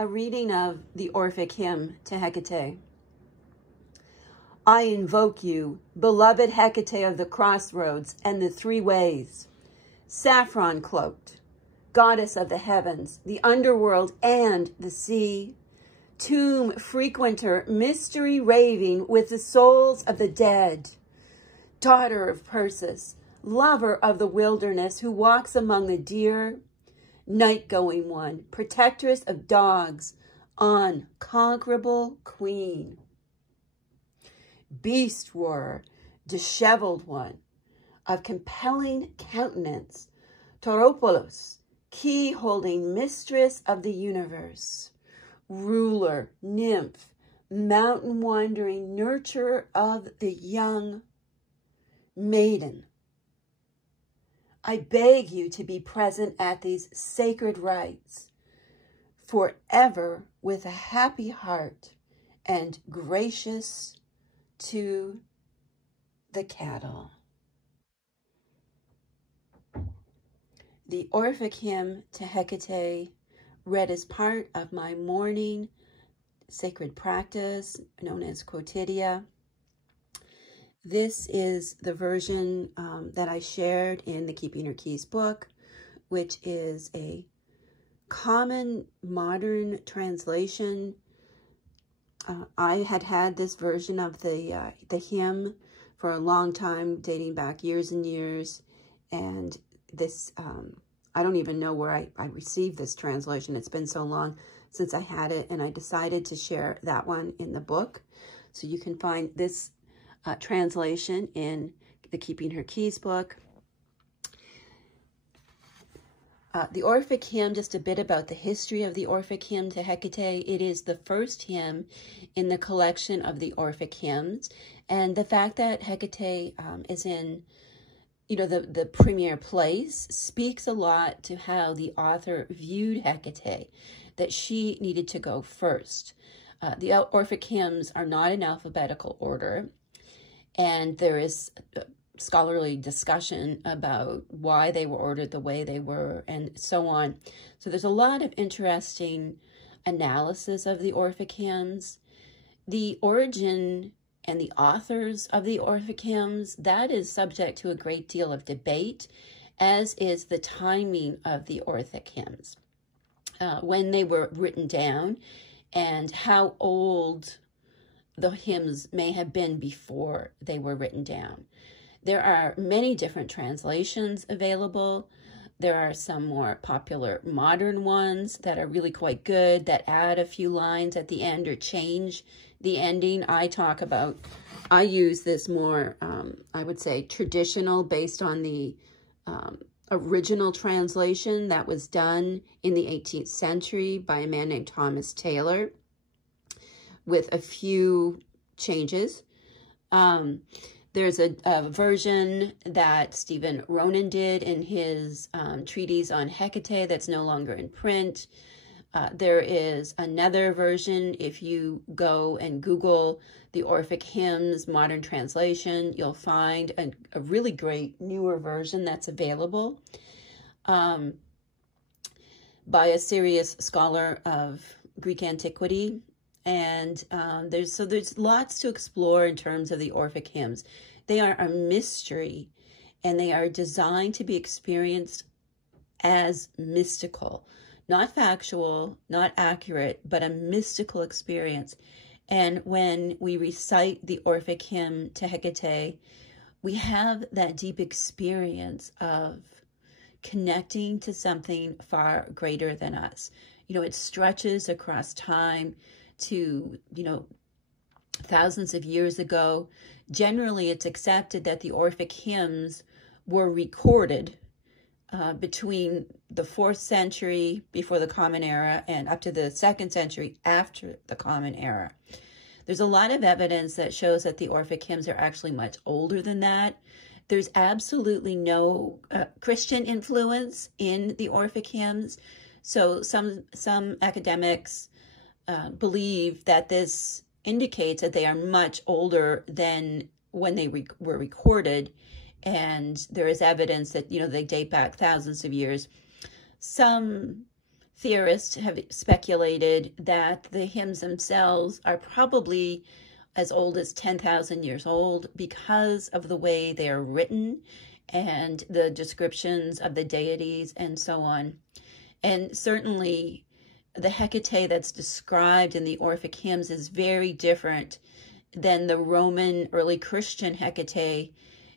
A reading of the Orphic Hymn to Hekate. I invoke you, beloved Hekate of the Crossroads and the Three Ways, Saffron-cloaked, goddess of the heavens, the underworld, and the sea, tomb frequenter, mystery-raving with the souls of the dead, daughter of Perses, lover of the wilderness who walks among the deer, night-going one, protectress of dogs, Unconquerable Queen, beast roarer, Dishevelled One, of compelling countenance, Tauropolos, Keyholding Mistress of the universe, ruler, Nymph, mountain-wandering nurturer of the young, Maiden. I beg you to be present at these sacred rites, forever with a happy heart and gracious to the cattle. The Orphic Hymn to Hekate, read as part of my morning sacred practice known as Quotidia. This is the version that I shared in the Keeping Her Keys book, which is a common modern translation. I had this version of the hymn for a long time, dating back years and years, and this, I don't even know where I received this translation. It's been so long since I had it, and I decided to share that one in the book. So you can find this translation in the Keeping Her Keys book. The Orphic Hymn, just a bit about the history of the Orphic Hymn to Hekate. It is the first hymn in the collection of the Orphic Hymns. And the fact that Hekate is in, the premier place speaks a lot to how the author viewed Hekate, that she needed to go first. The Orphic Hymns are not in alphabetical order, and there is scholarly discussion about why they were ordered the way they were and so on. So there's a lot of interesting analysis of the Orphic Hymns. The origin and the authors of the Orphic Hymns, that is subject to a great deal of debate, as is the timing of the Orphic Hymns, when they were written down and how old the hymns may have been before they were written down. There are many different translations available. There are some more popular modern ones that are really quite good, that add a few lines at the end or change the ending. I use this more, I would say, traditional, based on the original translation that was done in the 18th century by a man named Thomas Taylor, with a few changes. There's a version that Stephen Ronan did in his treatise on Hekate that's no longer in print. There is another version. If you go and Google the Orphic Hymns modern translation, you'll find a really great newer version that's available by a serious scholar of Greek antiquity. And there's lots to explore in terms of the Orphic Hymns. They are a mystery, and they are designed to be experienced as mystical, not factual, not accurate, but a mystical experience. And when we recite the Orphic Hymn to Hekate, we have that deep experience of connecting to something far greater than us. It stretches across time to, thousands of years ago. Generally, it's accepted that the Orphic Hymns were recorded between the 4th century before the Common Era and up to the 2nd century after the Common Era. There's a lot of evidence that shows that the Orphic Hymns are actually much older than that. There's absolutely no Christian influence in the Orphic Hymns. So some academics believe that this indicates that they are much older than when they were recorded, and there is evidence that they date back thousands of years. Some theorists have speculated that the hymns themselves are probably as old as 10,000 years old because of the way they are written and the descriptions of the deities and so on. And certainly the Hekate that's described in the Orphic hymns is very different than the Roman early Christian Hekate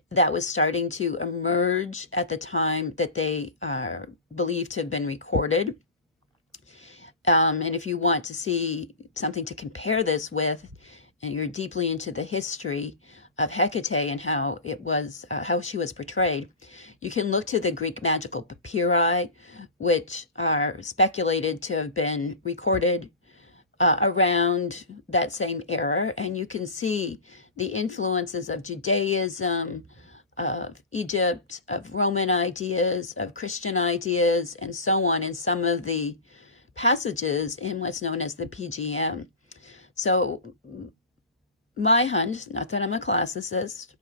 that was starting to emerge at the time that they are believed to have been recorded. And if you want to see something to compare this with, and you're deeply into the history of Hekate and how it was, how she was portrayed, you can look to the Greek magical papyri, which are speculated to have been recorded around that same era, and you can see the influences of Judaism, of Egypt, of Roman ideas, of Christian ideas, and so on in some of the passages in what's known as the PGM. So my hunch, not that I'm a classicist,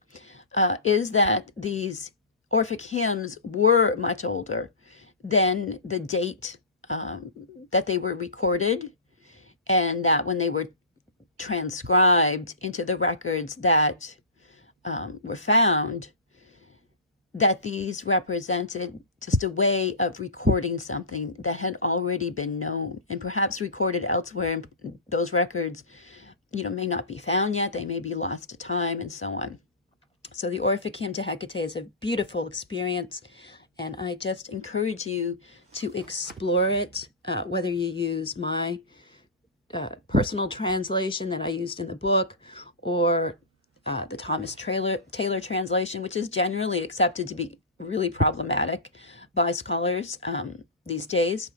is that these Orphic hymns were much older than the date that they were recorded, and that when they were transcribed into the records that were found, that these represented just a way of recording something that had already been known and perhaps recorded elsewhere. And those records, you know, may not be found yet. They may be lost to time and so on. So the Orphic hymn to Hekate is a beautiful experience, and I just encourage you to explore it, whether you use my personal translation that I used in the book, or the Thomas Taylor translation, which is generally accepted to be really problematic by scholars these days,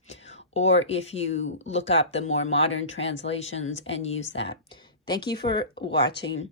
or if you look up the more modern translations and use that. Thank you for watching.